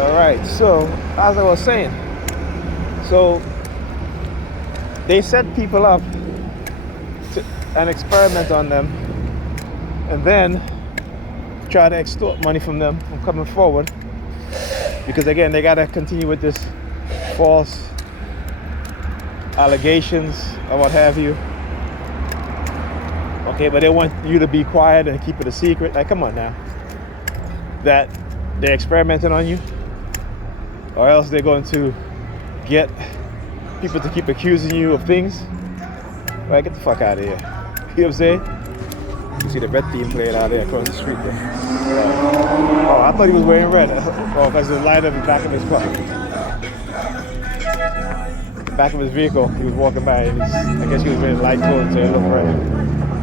All right. So as I was saying, so they set people up and experiment on them, and then try to extort money from them from coming forward. Because again, they gotta continue with this false allegations or what have you. Okay, but they want you to be quiet and keep it a secret. Like, come on now. That they're experimenting on you, or else they're going to get people to keep accusing you of things. Like, get the fuck out of here. You know what I'm saying? You see the red team playing out there across the street there. Oh, I thought he was wearing red. Oh, because the light in the back of his car. The back of his vehicle, he was walking by, and I guess he was wearing light clothes, so it looked red.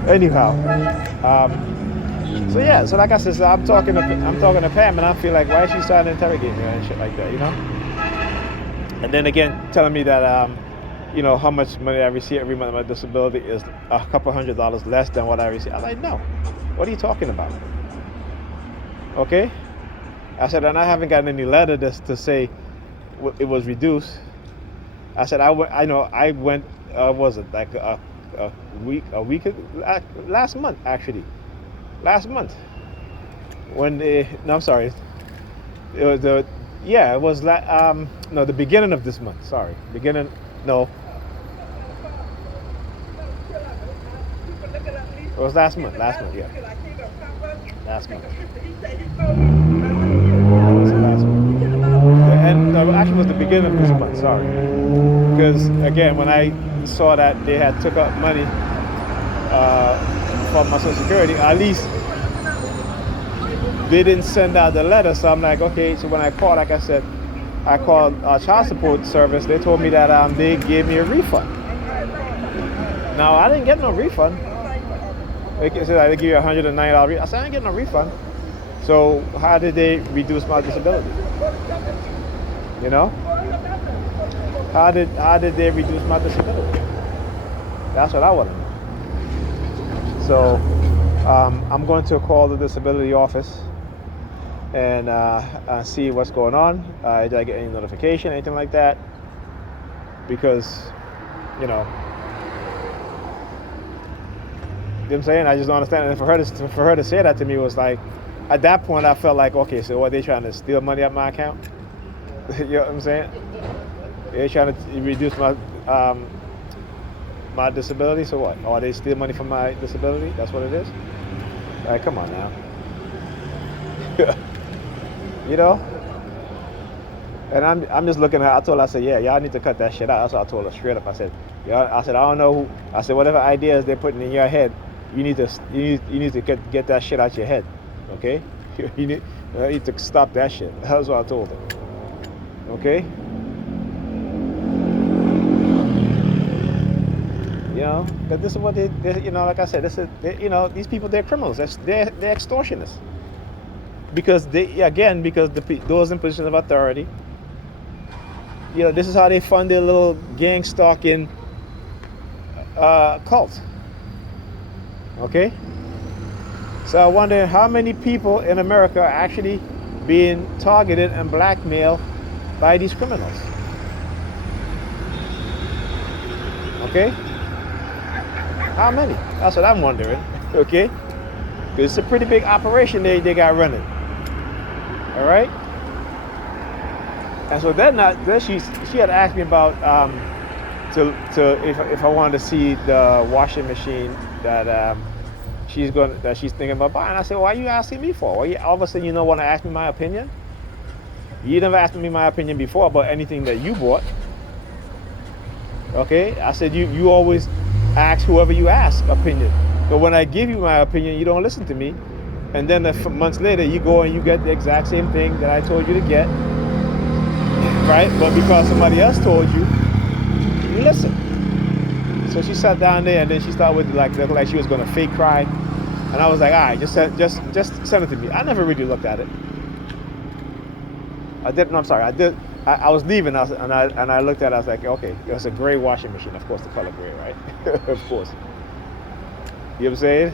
Anyhow, so yeah, so like I said, so I'm talking to Pam, and I feel like, why is she trying to interrogate me and shit like that, you know? And then again, telling me that, you know, how much money I receive every month of my disability is a couple $100 less than what I receive. I'm like, no, what are you talking about? Okay, I said, and I haven't gotten any letter to say it was reduced. I said, I went, was it like a week, last month actually, when no, I'm sorry, it was the beginning of this month. Sorry, it was last month. Yeah, last month. Actually, it was the beginning of this month. Sorry, because again, when I saw that they had took up money from my Social Security, at least they didn't send out the letter. So I'm like, okay. So when I called, like I said, I called child support service. They told me that they gave me a refund. Now I didn't get no refund. They said they give you $109 refund. I said I didn't get no refund. So how did they reduce my disability? You know, how did they reduce my disability? That's what I want to know. So I'm going to call the disability office and see what's going on. Did I get any notification, anything like that? Because, you know what I'm saying? I just don't understand. And for her to say that to me was like, at that point I felt like, okay, so what, they trying to steal money out my account? You know what I'm saying? They're trying to reduce my my disability, so what? Or they steal money from my disability? That's what it is? Like, come on now. You know? And I'm just looking at her. I told her, I said, yeah, y'all need to cut that shit out. That's what I told her straight up. I said, I don't know who. I said, whatever ideas they're putting in your head, you need to get that shit out your head. Okay? You need to stop that shit. That's what I told her. Okay? You know, because this is what they, you know, like I said, these people, they're criminals. They're extortionists. Because those in positions of authority, you know, this is how they fund their little gang stalking cult. Okay? So I wonder how many people in America are actually being targeted and blackmailed by these criminals. Okay? How many? That's what I'm wondering. Okay? Because it's a pretty big operation they got running. All right? And so then she had asked me about if I wanted to see the washing machine that she's thinking about buying. I said, why are you asking me for? Why all of a sudden you don't want to ask me my opinion? You never asked me my opinion before about anything that you bought. Okay? I said you always ask whoever you ask opinion. But when I give you my opinion, you don't listen to me. And then months later, you go and you get the exact same thing that I told you to get. Right? But because somebody else told you, you listen. So she sat down there and then she started with like she was going to fake cry. And I was like, all right, just send it to me. I never really looked at it. I did. No, I'm sorry. I did. I was leaving, and I looked at it. I was like, okay, it was a gray washing machine. Of course, the color gray, right? Of course. You know what I'm saying?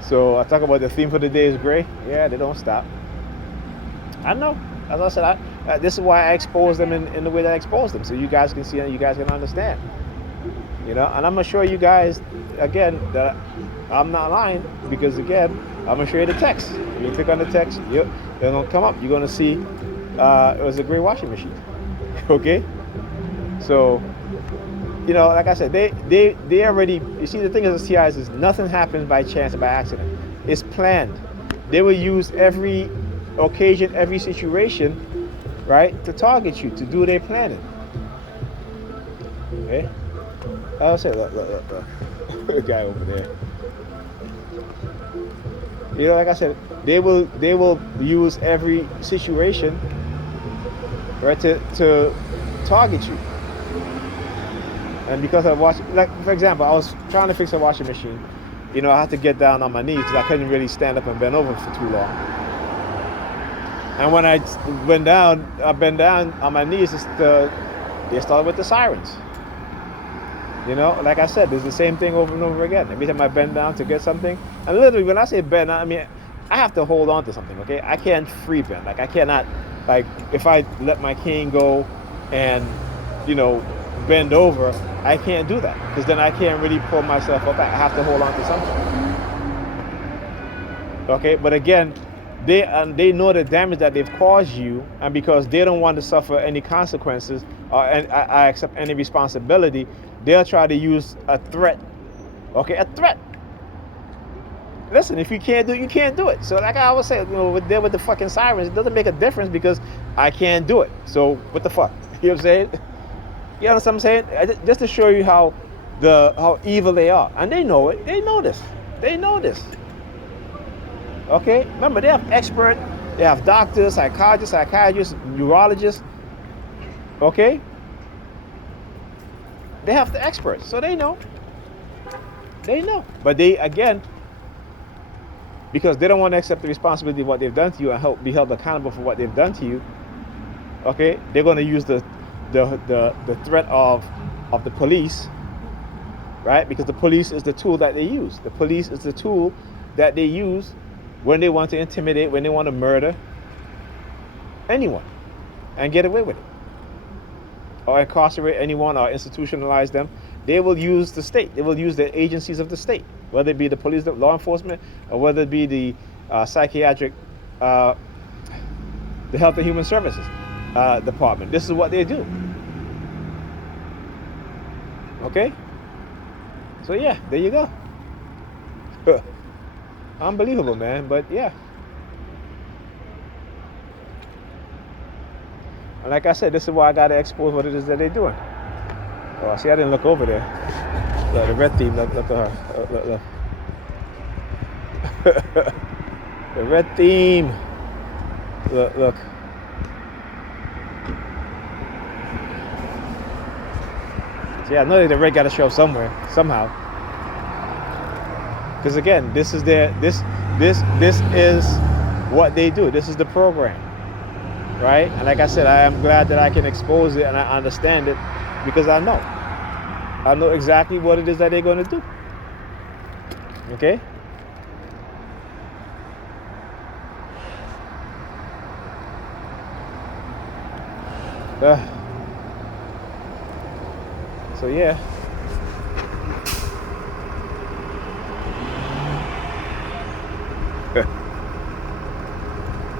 So I talk about the theme for the day is gray. Yeah, they don't stop. I know. as I said, this is why I expose them in the way that I expose them, so you guys can see and you guys can understand. And I'm gonna show you guys again that I'm not lying, because again, I'm gonna show you the text. When you click on the text, they're gonna come up. You're gonna see it was a gray washing machine. Okay, so like I said, they already. You see, the thing is, the CIs is nothing happens by chance or by accident. It's planned. They will use every occasion, every situation, right, to target you, to do their planning. Okay. I'll say, look, the guy over there. Like I said, they will use every situation, right, to target you. And because I watched, like for example, I was trying to fix a washing machine. I had to get down on my knees because I couldn't really stand up and bend over for too long. And when I bent down on my knees, they started with the sirens. Like I said, there's the same thing over and over again. Every time I bend down to get something, and literally when I say bend, I mean I have to hold on to something. Okay, I can't free bend. Like I cannot, like if I let my cane go and bend over, I can't do that, because then I can't really pull myself up. I have to hold on to something. Okay, but again, they know the damage that they've caused you, and because they don't want to suffer any consequences or I accept any responsibility, they'll try to use a threat. Okay, a threat. Listen, if you can't do it, you can't do it. So like I always say, with the fucking sirens, it doesn't make a difference because I can't do it. So what the fuck? You know what I'm saying? You know what I'm saying? Just to show you how evil they are. And they know it. They know this. They know this. Okay? Remember, they have experts. They have doctors, psychiatrists, neurologists. Okay? They have the experts. So they know. They know. But they, again, because they don't want to accept the responsibility of what they've done to you and be held accountable for what they've done to you, okay, they're going to use the threat of the police, right? Because the police is the tool that they use. The police is the tool that they use when they want to intimidate, when they want to murder anyone and get away with it, or incarcerate anyone or institutionalize them. They will use the state. They will use the agencies of the state, whether it be the police, the law enforcement, or whether it be the psychiatric, the Health and Human Services department. This is what they do. Okay? So yeah, there you go. Unbelievable, man, but yeah. And like I said, this is why I gotta expose what it is that they're doing. Oh, see, I didn't look over there. Look, the red theme, look at her. Look. The red theme. Look. See, I know the red gotta show up somewhere, somehow. Because again, this is this is what they do. This is the program, right? And like I said, I am glad that I can expose it and I understand it, because I know exactly what it is that they're going to do. Okay? So yeah.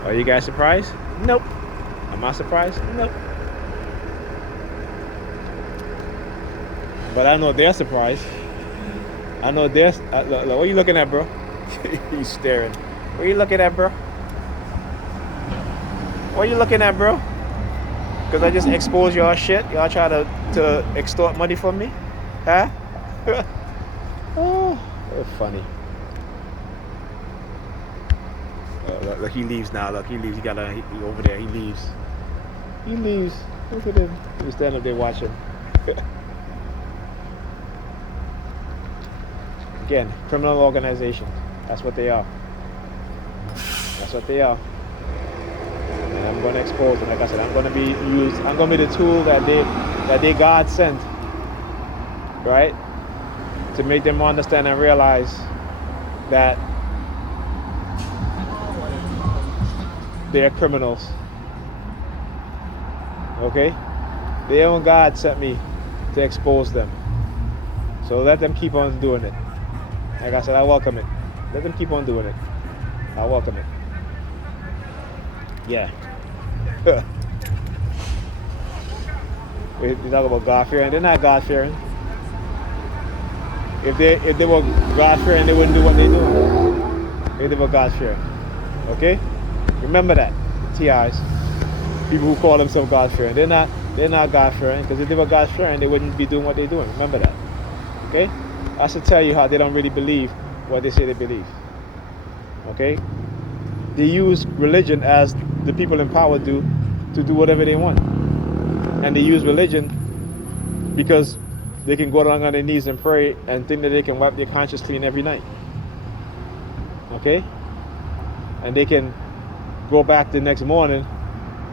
Are you guys surprised? Nope. Am I surprised? Nope. But I know they're surprised. I know they're... look, what are you looking at, bro? He's staring. What are you looking at, bro? What are you looking at, bro? Because I just exposed y'all shit. Y'all try to extort money from me? Huh? Oh, that's funny. Look, he leaves now. Look, he leaves. He over there. He leaves. He leaves. Look at him. He's standing up there watching. Again, criminal organization. That's what they are. That's what they are. And I'm going to expose them. Like I said, I'm going to be used. I'm going to be the tool that they God sent, right, to make them understand and realize that they're criminals Okay? Their own God sent me to expose them. So let them keep on doing it. Like I said, I welcome it. Let them keep on doing it. I welcome it. Yeah. We talk about God fearing. They're not God fearing. If they were God fearing, they wouldn't do what they're doing. If they were God fearing. Okay? Remember that. TIs. People who call themselves God fearing. They're not God fearing, because if they were God fearing, they wouldn't be doing what they're doing. Remember that. Okay? I should tell you how they don't really believe what they say they believe. Okay? They use religion as the people in power do to do whatever they want. And they use religion because they can go down on their knees and pray and think that they can wipe their conscience clean every night. Okay? And they can go back the next morning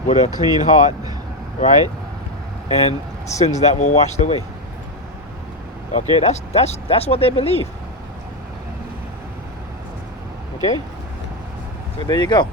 with a clean heart, right? And sins that were washed away. Okay? That's what they believe. Okay? So there you go.